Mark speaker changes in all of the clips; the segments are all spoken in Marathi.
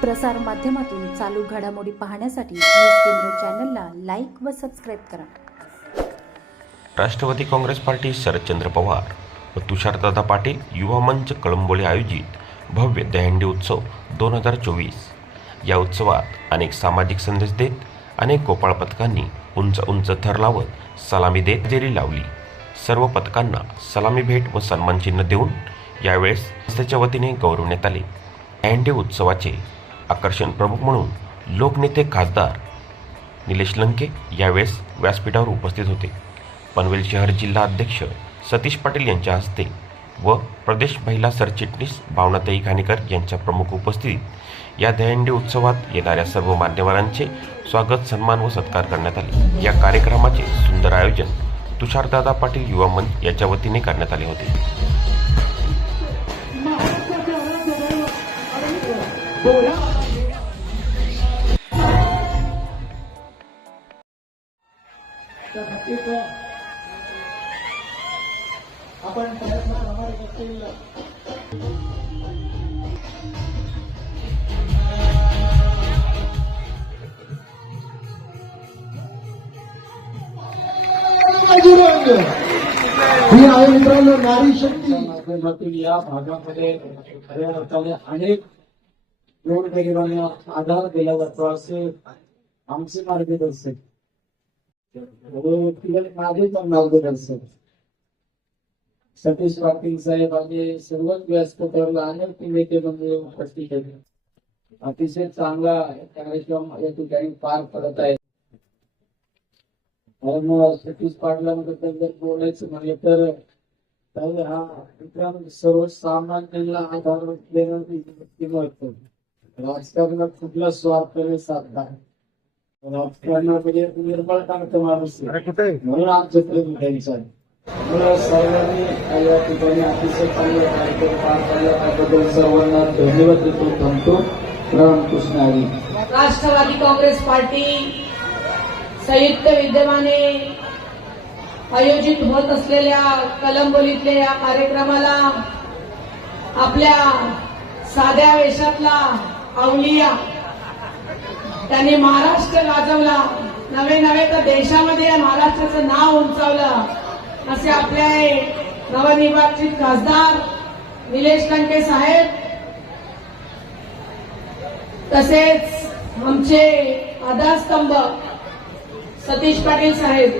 Speaker 1: प्रसार माध्यमातून चालू घडामोडी पाहण्यासाठी न्यूज केंद्र चॅनलला लाईक व सबस्क्राईब करा.
Speaker 2: राष्ट्रवादी काँग्रेस पार्टी शरदचंद्र पवार व तुषारदादा पाटील युवा मंच कळंबोली आयोजित भव्य दहंडी उत्सव दोन हजार चोवीस. या उत्सवात अनेक सामाजिक संदेश देत अनेक गोपाळ पथकांनी उंच उंच थर लावत सलामी देत जेरी लावली. सर्व पथकांना सलामी भेट व सन्मानचिन्ह देऊन यावेळेस संस्थेच्या वतीने गौरवण्यात आले. दहंडी उत्सवाचे आकर्षण प्रमुख म्हणून लोकनेते खासदार निलेश लंके यावेळेस व्यासपीठावर उपस्थित होते. पनवेल शहर जिल्हा अध्यक्ष सतीश पाटील यांच्या हस्ते व प्रदेश महिला सरचिटणीस भावनाताई घाणेकर यांच्या प्रमुख उपस्थितीत या दहंडी उत्सवात येणाऱ्या सर्व मान्यवरांचे स्वागत सन्मान व सत्कार करण्यात आले. या कार्यक्रमाचे सुंदर आयोजन तुषारदादा पाटील युवा मंच याच्या वतीने करण्यात आले होते.
Speaker 3: आपण प्रयत्न प्रामाणिक असतील ही आहे मित्रांनो नारी शक्ती. माध्यमातून या भागामध्ये खऱ्या अर्थाने अनेक गोरगरिबांना आधार दिला जातो असे आमचे मार्गदर्शक तिला मार्गदर्शक सतीश पाटील साहेब आणि सर्वच व्यासपीठावर अनेक नेते बंधू उपस्थित आहेत अतिशय चांगला कार्यक्रम या ठिकाणी पार पडत आहे. कारण सतीश पाटलांबद्दल जर बोलायचं म्हणलं तर हा विक्रम सर्वसामान्यांना आधार व्यक्तिमत्व राजकारणात कुठला स्वार्थ न साधता राजकारणामध्ये निर्मळ टाकतो माणूस. म्हणून आमचं प्रेम त्यांचं आहे. सर्वांनी या ठिकाणी अतिशय चांगला कार्यक्रम पार पाडला. त्याबद्दल सर्वांना धन्यवाद देतो थांबतो. रामकृष्ण हरी
Speaker 4: राष्ट्रवादी काँग्रेस पार्टी संयुक्त विद्यमाने आयोजित होत असलेल्या कलंबोलीतल्या या कार्यक्रमाला आपल्या साध्या वेशातला अवलिया त्यांनी महाराष्ट्र गाजवला. नवे नवे तर देशामध्ये या महाराष्ट्राचं नाव उंचावलं. असे आपले नवनिर्वाचित खासदार निलेश लंके साहेब. तसेच आमचे आधारस्तंभ सतीश पाटील साहेब.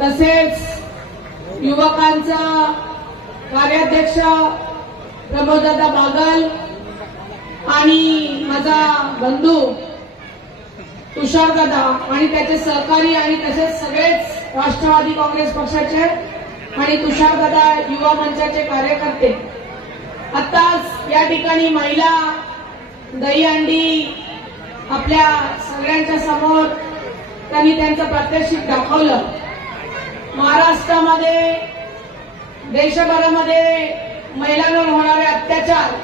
Speaker 4: तसेच युवकांचा कार्याध्यक्ष प्रमोददादा बागल आणि माझा बंधू तुषारदादा आणि त्याचे सहकारी आणि तसेच सगळेच राष्ट्रवादी काँग्रेस पक्षाचे आणि तुषारदादा युवा मंचाचे कार्यकर्ते. आताच या ठिकाणी महिला दहीहंडी आपल्या सगळ्यांच्या समोर त्यांनी त्यांचं प्रात्यक्षिक दाखवलं. महाराष्ट्रामध्ये देशभरामध्ये महिलांवर होणारे अत्याचार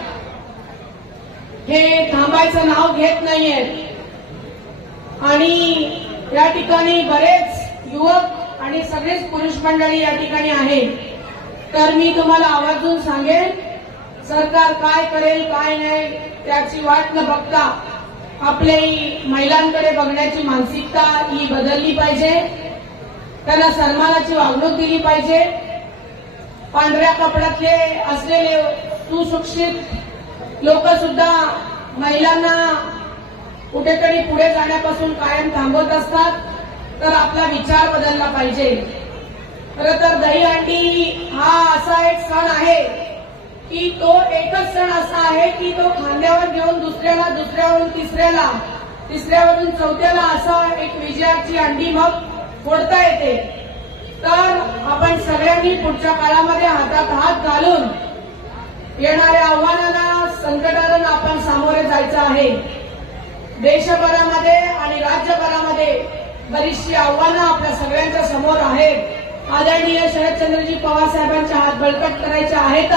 Speaker 4: हे थांबायचं नाव घेत नाहीये. आणि या ठिकाणी बरेच युवक आणि सगळेच पुरुष मंडळी या ठिकाणी आहे तर मी तुम्हाला आवाजून सांगेन सरकार काय करेल काय नाही त्याची वाट न बघता आपले महिलांकडे बघण्याची मानसिकता ही बदलली पाहिजे. त्यांना सन्मानाची वागणूक दिली पाहिजे. पांढऱ्या कपड्यातले असलेले सुशिक्षित लोक सुद्धा महिलांना कुठेतरी पुढे जाण्यापासून कायम थांबवत असतात. तर आपला विचार बदलला पाहिजे. खर तर दहीहंडी हा असा एक सण आहे की तो एकच सण असा आहे की तो खांद्यावर घेऊन दुसऱ्याला दुसऱ्यावरून तिसऱ्याला तिसऱ्यावरून चौथ्याला असा एक विजयाची अंडी मग फोडता येते. तर आपण सगळ्यांनी पुढच्या काळामध्ये हातात हात घालून येणाऱ्या आव्हानांना संकटाला आपण सामोरे जायचं आहे. देशभरामध्ये आणि बरीचशी आव्हानं आपल्या सगळ्यांच्या समोर आहेत. आदरणीय शरदचंद्रजी पवार साहेबांच्या हात बळकट करायच्या आहेतच.